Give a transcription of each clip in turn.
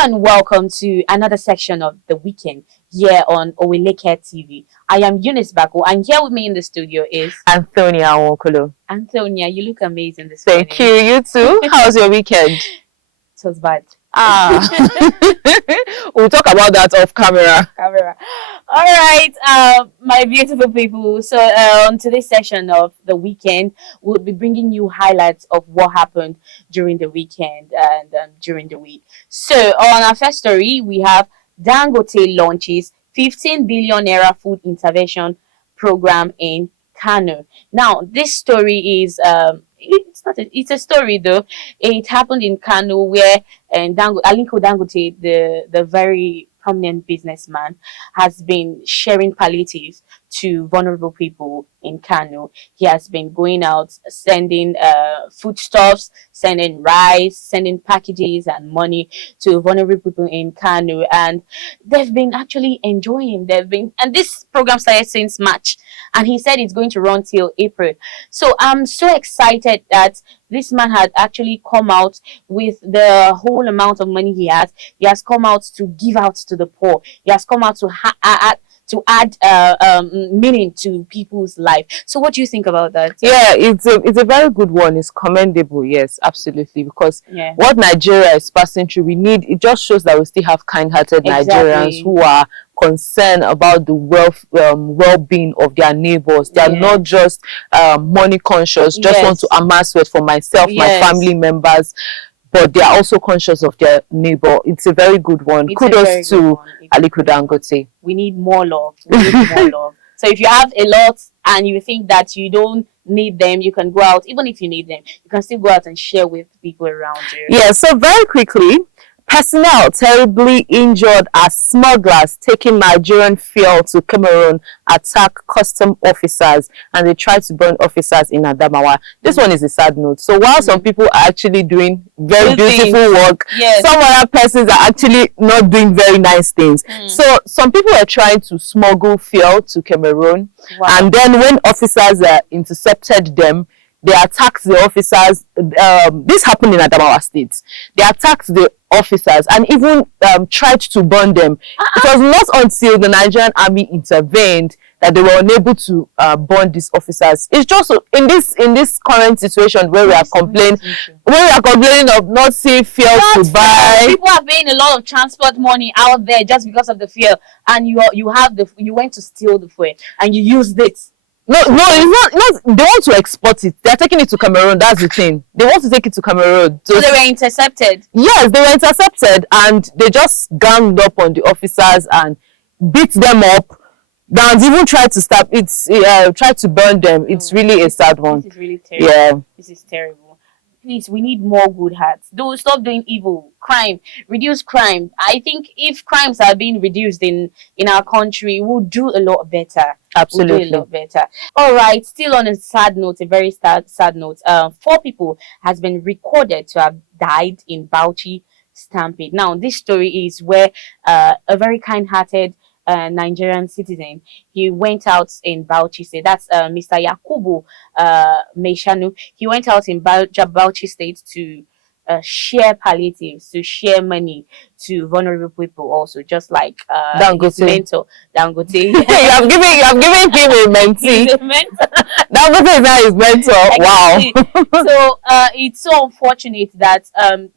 and welcome to another section of The Weekend here on Oweleke TV. I am Eunice Bako, and here with me in the studio is Antonia Wokolo. Antonia. You look amazing this morning. Thank you. You too. How was your weekend? It was bad. We'll talk about that off camera. All right, my beautiful people. So on today's session of The Weekend, we'll be bringing you highlights of what happened during the weekend and during the week. So on our first story, we have Dangote launches 15 billion naira food intervention program in Kano. Now, this story is it's a story though. It happened in Kano where Aliko Dangote, the very prominent businessman, has been sharing palliatives to vulnerable people in Kano. He has been going out sending foodstuffs, sending rice, sending packages and money to vulnerable people in Kano, and they've been actually enjoying. And this program started since March, and he said it's going to run till April. So I'm so excited that this man had actually come out with the whole amount of money he has. He has come out to give out to the poor. He has come out to add meaning to people's life. So what do you think about that? Yeah, it's a very good one. It's commendable. Yes, absolutely. Because what Nigeria is passing through, it just shows that we still have kind-hearted Nigerians who are concerned about the well-being of their neighbors. They are not just money conscious, just want to amass wealth for myself, my family members, but they are also conscious of their neighbor. It's a very good one. Kudos to Aliko Dangote. We need more love. We need more love. So if you have a lot and you think that you don't need them, you can go out. Even if you need them, you can still go out and share with people around you. Yeah, so very quickly, personnel terribly injured as smugglers taking Nigerian fuel to Cameroon attack custom officers, and they tried to burn officers in Adamawa. This one is a sad note. So while some people are actually doing very beautiful work, some other persons are actually not doing very nice things. So some people are trying to smuggle fuel to Cameroon, and then when officers intercepted them, they attacked the officers. This happened in Adamawa State. They attacked the officers and even tried to burn them. It was not until the Nigerian army intervened that they were unable to burn these officers. It's just in this current situation where we are complaining of not seeing fuel to buy. People are paying a lot of transport money out there just because of the fuel, and you went to steal the fuel and you used it. No, it's not. They want to export it. They're taking it to Cameroon. That's the thing. They want to take it to Cameroon. So they were intercepted? Yes, they were intercepted, and they just ganged up on the officers and beat them up. And even tried to burn them. It's really a sad one. This is really terrible. Yeah. This is terrible. Please, we need more good hearts. Stop doing evil. Crime. Reduce crime. I think if crimes are being reduced in our country, we'll do a lot better. Absolutely. We'll do a lot better. All right. Still on a sad note, a very sad note. 4 people has been recorded to have died in Bauchi stampede. Now, this story is where a very kind-hearted Nigerian citizen, he went out in Bauchi State. That's Mr. Yakubu Meshanu. He went out in Bauchi State to share palliatives, to share money to vulnerable people also, just like his mentor, Dangote. You have given him a mentee. He's a mentor. Dangote is not his mentor. Exactly. Wow. So it's so unfortunate that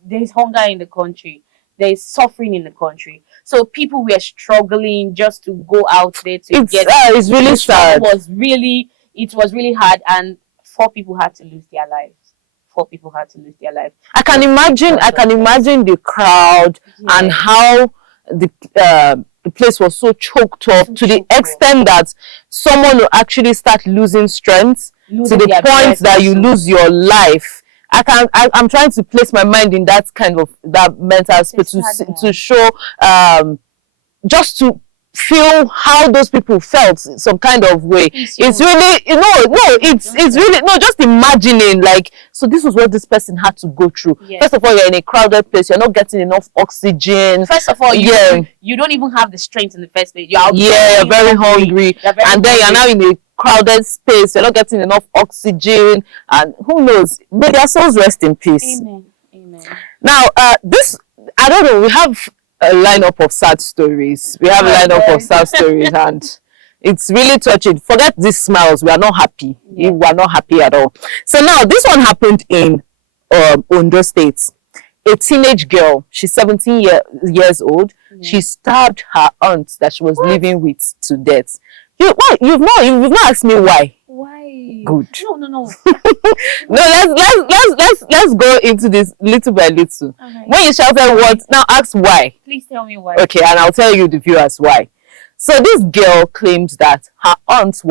there's hunger in the country. There is suffering in the country. So people were struggling just to go out there to get. It's really sad. It was really hard, and 4 people had to lose their lives. 4 people had to lose their lives. I can imagine the crowd and how the place was so choked up to the extent that someone will actually start losing strength to the point that you lose your life. I'm trying to place my mind in that mental space to show, just to feel how those people felt some kind of way. It's really, it's really, just imagining, like, so this was what this person had to go through. First of all, you're in a crowded place, you're not getting enough oxygen. First of all, you don't even have the strength in the first place. You're very hungry. And then you're now in a crowded space, you're not getting enough oxygen, and who knows, may their souls rest in peace. Amen. Now, this I don't know. We have a lineup of sad stories. We have a lineup of sad stories, and it's really touching. Forget these smiles. We are not happy. We are not happy at all. So now this one happened in Ondo State. A teenage girl, she's 17 years old. She stabbed her aunt that she was living with to death. You've not asked me why. Why? Good. No. No, let's go into this little by little. Okay. When you shouted what, now ask why. Please tell me why. Okay, and I'll tell you the viewers why. So this girl claims that her aunt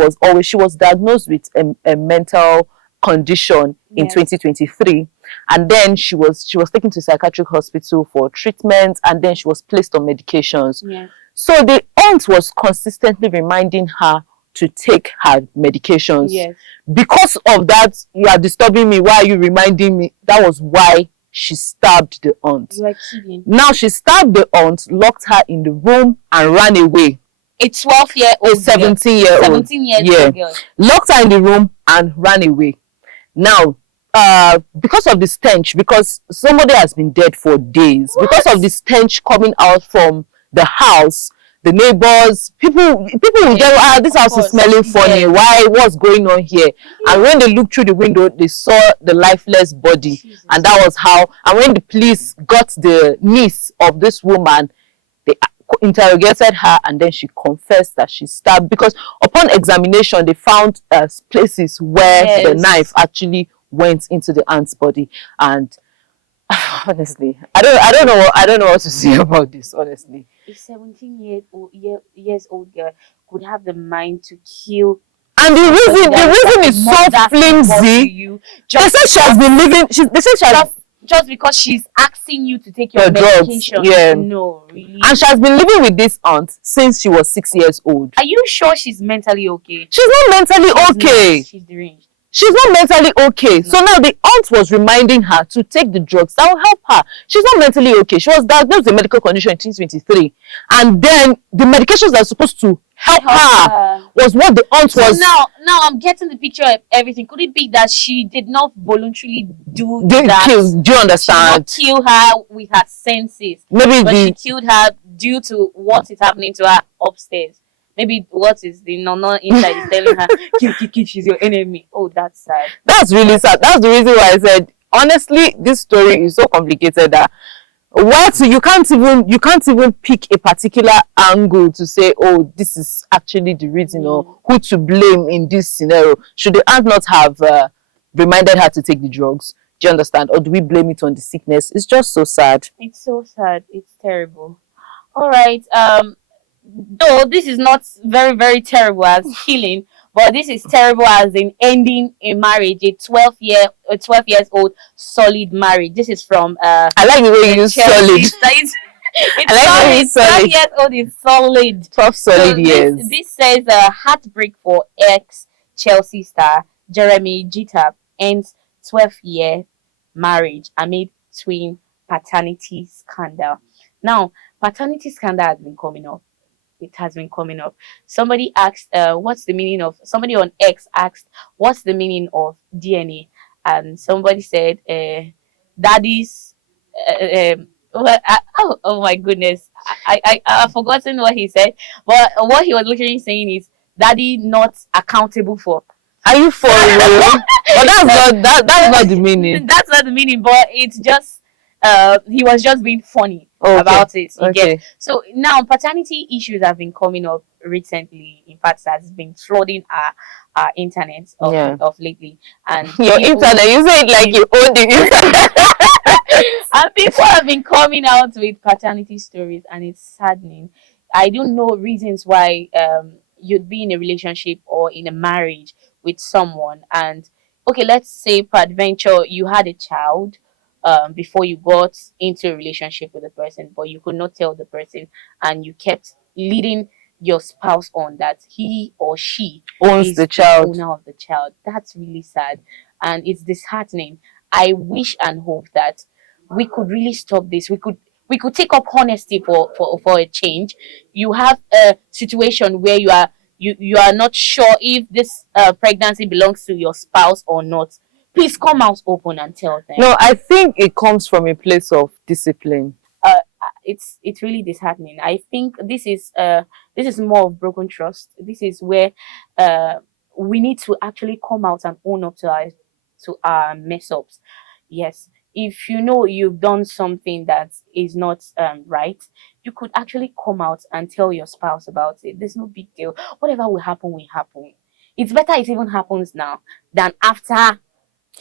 she was diagnosed with a mental condition in 2023, and then she was taken to a psychiatric hospital for treatment, and then she was placed on medications. So the aunt was consistently reminding her to take her medications. Because of that, you are disturbing me. Why are you reminding me? That was why she stabbed the aunt. You are kidding. Now she stabbed the aunt, locked her in the room, and ran away. A 12-year-old, 17-year-old, 17-year-old girl. Locked her in the room and ran away. Now, because of the stench, because somebody has been dead for days, because of the stench coming out from the house, the neighbors, people will get, this house is smelling funny. Why? What's going on here? And when they looked through the window, they saw the lifeless body. And that was how. And when the police got the niece of this woman, they interrogated her, and then she confessed that she stabbed, because upon examination they found places where the knife actually went into the aunt's body. And honestly, I don't know what to say about this, honestly. A 17-years old girl could have the mind to kill. And the reason is so flimsy. They said she has been living. They said she has just because she's asking you to take your medication. No, really. And she has been living with this aunt since she was 6 years old. Are you sure she's mentally okay? She's not mentally okay. She's deranged. She's not mentally okay. No. So now the aunt was reminding her to take the drugs that will help her. She's not mentally okay. She was diagnosed with a medical condition in 2023. And then the medications that are supposed to help her was what the aunt was. Now I'm getting the picture of everything. Could it be that she did not voluntarily do that? Do you understand? She did not kill her with her senses. Maybe she killed her due to what is happening to her upstairs. Maybe what is the no inside is telling her, kill, she's your enemy. Oh, that's sad. That's really sad. That's the reason why I said, honestly, this story is so complicated that you can't even pick a particular angle to say, oh, this is actually the reason or who to blame in this scenario. Should the aunt not have reminded her to take the drugs? Do you understand? Or do we blame it on the sickness? It's just so sad. It's so sad. It's terrible. All right. Though this is not very, very terrible as killing, but this is terrible as in ending a marriage, a 12 years old solid marriage. This is from I like the way you use solid. I like the way you use solid. 12 years old is solid. 12 solid years. This says heartbreak for ex-Chelsea star Geremi Njitap ends 12-year marriage amid twin paternity scandal. Now, paternity scandal has been coming up. It has been coming up. Somebody asked, somebody on X asked, what's the meaning of DNA? And somebody said, daddy's, oh my goodness. I've forgotten what he said. But what he was literally saying is, daddy not accountable for. Are you for real? But that's not the meaning. That's not the meaning, but it's just, he was just being funny about it. So now paternity issues have been coming up recently. In fact, that's been flooding our internet of lately. And your internet, you say it like you own the internet. And people have been coming out with paternity stories, and it's saddening. I don't know reasons why you'd be in a relationship or in a marriage with someone, and okay, let's say peradventure you had a child before you got into a relationship with the person, but you could not tell the person, and you kept leading your spouse on that he or she owns the child. Owner of the child. That's really sad, and it's disheartening. I wish and hope that we could really stop this. We could take up honesty for a change. You have a situation where you are not sure if this pregnancy belongs to your spouse or not. Please come out open and tell them. No, I think it comes from a place of discipline. it's really disheartening. I think this is more of broken trust. This is where we need to actually come out and own up to our mess ups. Yes, if you know you've done something that is not right, you could actually come out and tell your spouse about it. There's no big deal. Whatever will happen. It's better it even happens now than after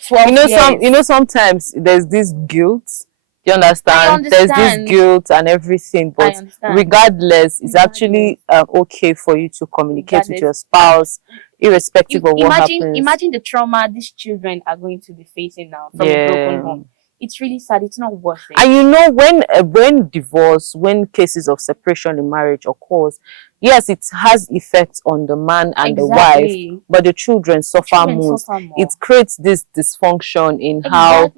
12 years. Sometimes there's this guilt. You I understand? There's this understand. guilt and everything, I but understand. regardless, it's actually okay for you to communicate with your spouse, irrespective of what happens. Imagine the trauma these children are going to be facing now from a broken home. It's really sad. It's not worth it. And when divorce, when cases of separation in marriage occurs, yes, it has effects on the man and the wife, but the children suffer most. It creates this dysfunction in how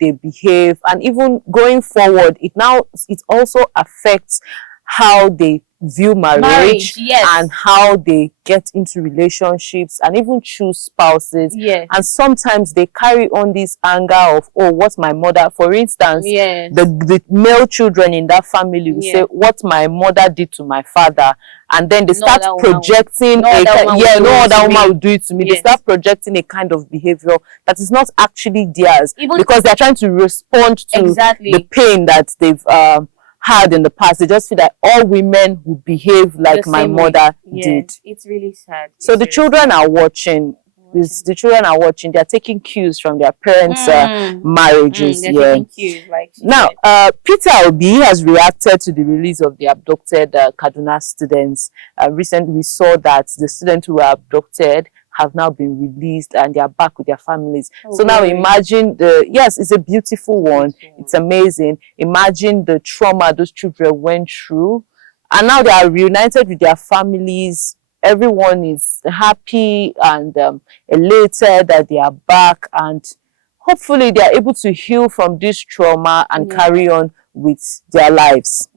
they behave, and even going forward, it also affects how they view marriage and how they get into relationships and even choose spouses. And sometimes they carry on this anger of, oh, what's my mother, for instance, the male children in that family will say what my mother did to my father, and then they start projecting no other woman will do it to me. They start projecting a kind of behavior that is not actually theirs, because they're trying to respond to the pain that they've had in the past. They just feel that all women who behave like my mother did. It's really sad. So the children are watching. The children are watching. They are taking cues from their parents' marriages. Now, Peter Obi has reacted to the release of the abducted Kaduna students. Recently, we saw that the students who were abducted have now been released and they are back with their families. So now imagine it's a beautiful one. It's amazing. Imagine the trauma those children went through, and now they are reunited with their families. Everyone is happy and elated that they are back, and hopefully they are able to heal from this trauma and carry on with their lives.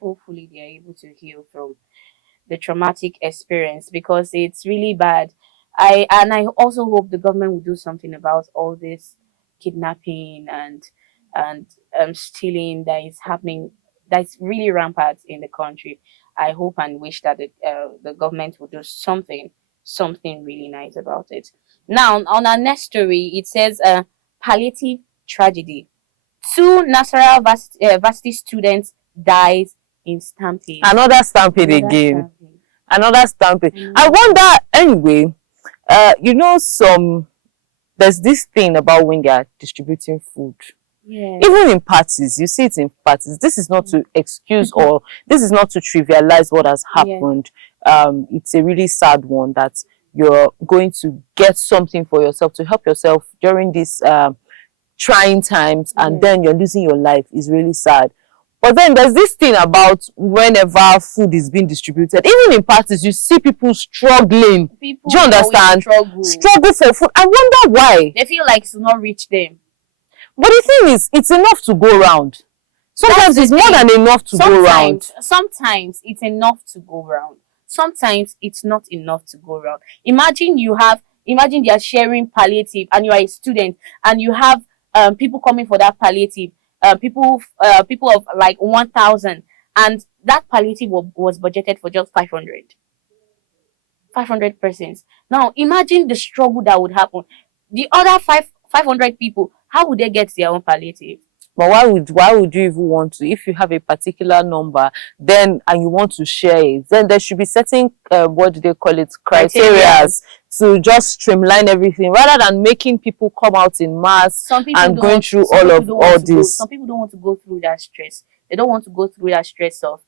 Hopefully they are able to heal from the traumatic experience, because it's really bad. I also hope the government will do something about all this kidnapping and stealing that is happening, that's really rampant in the country. I hope and wish that the government will do something really nice about it. Now, on our next story, it says palliative tragedy. 2 Nasarawa varsity students dies in stampede. Another stampede again. Another stampede. I wonder, anyway, there's this thing about when they are distributing food. Even in parties, you see it in parties. This is not to excuse or this is not to trivialize what has happened. It's a really sad one that you're going to get something for yourself to help yourself during these trying times, and then you're losing your life. Is really sad. But then there's this thing about whenever food is being distributed, even in parties, you see people struggling. Do you understand? Struggle for food. I wonder why. They feel like it's not reach them. But the thing is, it's enough to go around. Sometimes it's more than enough to go around. Sometimes it's enough to go around. Sometimes it's not enough to go around. Imagine they are sharing palliative and you are a student and you have people coming for that palliative. People of like 1,000, and that palliative was budgeted for just 500 persons. Now imagine the struggle that would happen. The other 500 people, how would they get their own palliative? But why would you even want to? If you have a particular number, then and you want to share it, then there should be certain what do they call it, criteria to just streamline everything, rather than making people come out in mass and going through all this. Some people don't want to go through that stress. They don't want to go through that stress of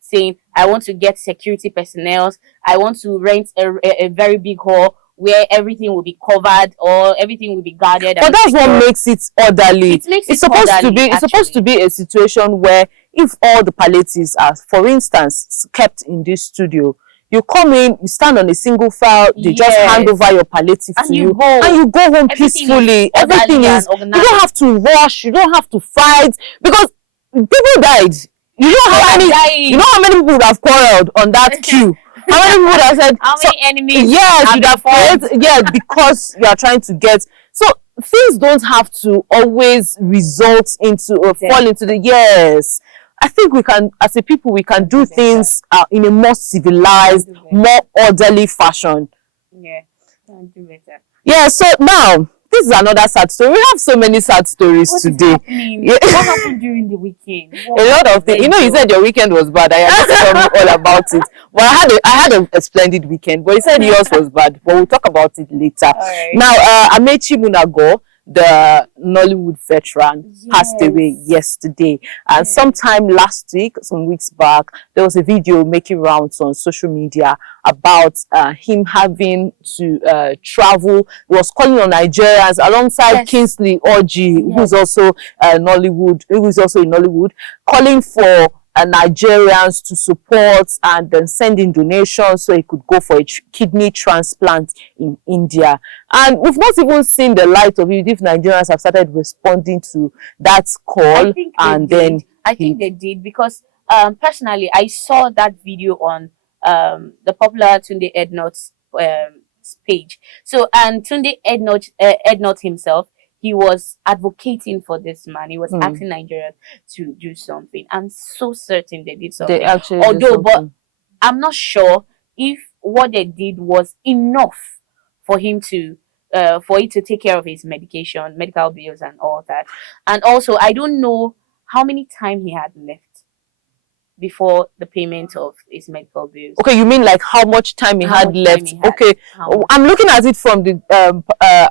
saying, I want to get security personnel, I want to rent a very big hall where everything will be covered or everything will be guarded. But that's what makes it orderly. It's supposed to be a situation where if all the palliatives are, for instance, kept in this studio, you come in, you stand on a single file, they just hand over your palliative to you, and you go home peacefully. Everything is organized. You don't have to rush, you don't have to fight, because people died. You know how many people would have quarreled on that queue. How many people have said, how many enemies? Yes, because you are trying to get. So things don't have to always result into or fall into the yes. I think we can, as a people, we can do things in a more civilized, more orderly fashion. Yeah, can do better. Yeah, so now this is another sad story. We have so many sad stories today. Yeah. What happened during the weekend? A lot of things. You know, you said your weekend was bad. I had to tell me all about it. Well, I had a splendid weekend, but you said yours was bad. But we'll talk about it later. Right. Now, Amechi Munago, the Nollywood veteran, passed away yesterday. And sometime last week, some weeks back, there was a video making rounds on social media about him having to travel. He was calling on Nigerians alongside Kingsley Orji, who's also Nollywood, who is also in Nollywood, calling for Nigerians to support and then send in donations so he could go for a kidney transplant in India. And we've not even seen the light of it if Nigerians have started responding to that call. I think they did because personally I saw that video on the popular Tunde Ednot's page. So and Tunde Ednot himself, he was advocating for this man. He was asking Nigerians to do something. I'm so certain they did something. They actually did something. But I'm not sure if what they did was enough for him to for it to take care of his medical bills and all that. And also, I don't know how many time he had left before the payment of his medical bills. Okay, you mean like how much time he had left? Okay, I'm looking at it from the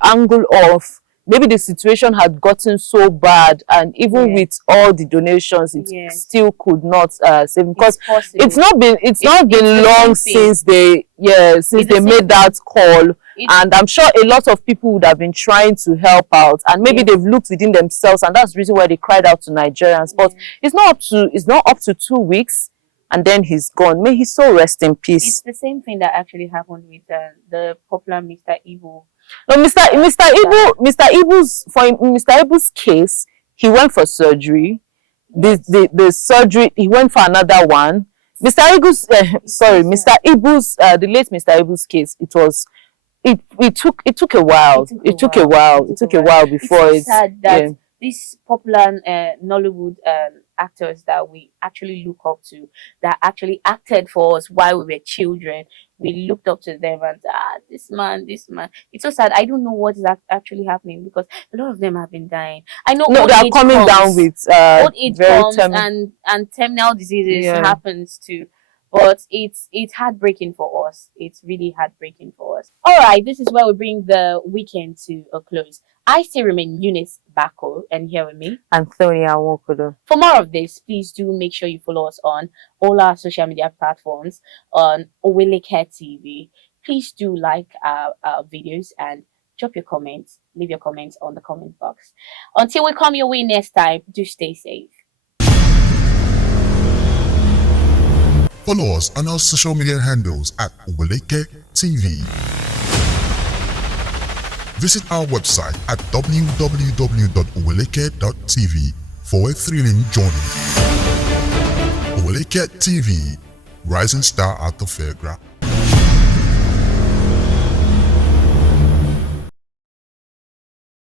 angle of maybe the situation had gotten so bad, and even with all the donations, it still could not save him, because it's not been long since they made that call. And I'm sure a lot of people would have been trying to help out, and maybe they've looked within themselves, and that's the reason why they cried out to Nigerians. But it's not up to 2 weeks, and then he's gone. May his soul rest in peace. It's the same thing that actually happened with the popular Mr. Ibu. No, Mr. Ibu's case, he went for surgery. The surgery, he went for another one. Mr. Ibu's the late Mr. Ibu's case, it took a while. It took a while before it's sad that these popular Nollywood actors that we actually look up to, that actually acted for us while we were children, we looked up to them and this man. It's so sad. I don't know what is actually happening, because a lot of them have been dying. I know they are coming down with old age comes and terminal diseases happens too. But it's heartbreaking for us. It's really heartbreaking for us. All right, this is where we bring the weekend to a close. I still remain Eunice Bako, and here with me, Antonia Wokodo. For more of this, please do make sure you follow us on all our social media platforms on Oweleke TV. Please do like our videos and drop your comments. Leave your comments on the comment box. Until we come your way next time, do stay safe. Follow us on our social media handles at Oweleke TV. Visit our website at www.oweleke.tv for a thrilling journey. Oweleke TV, rising star at the fairground.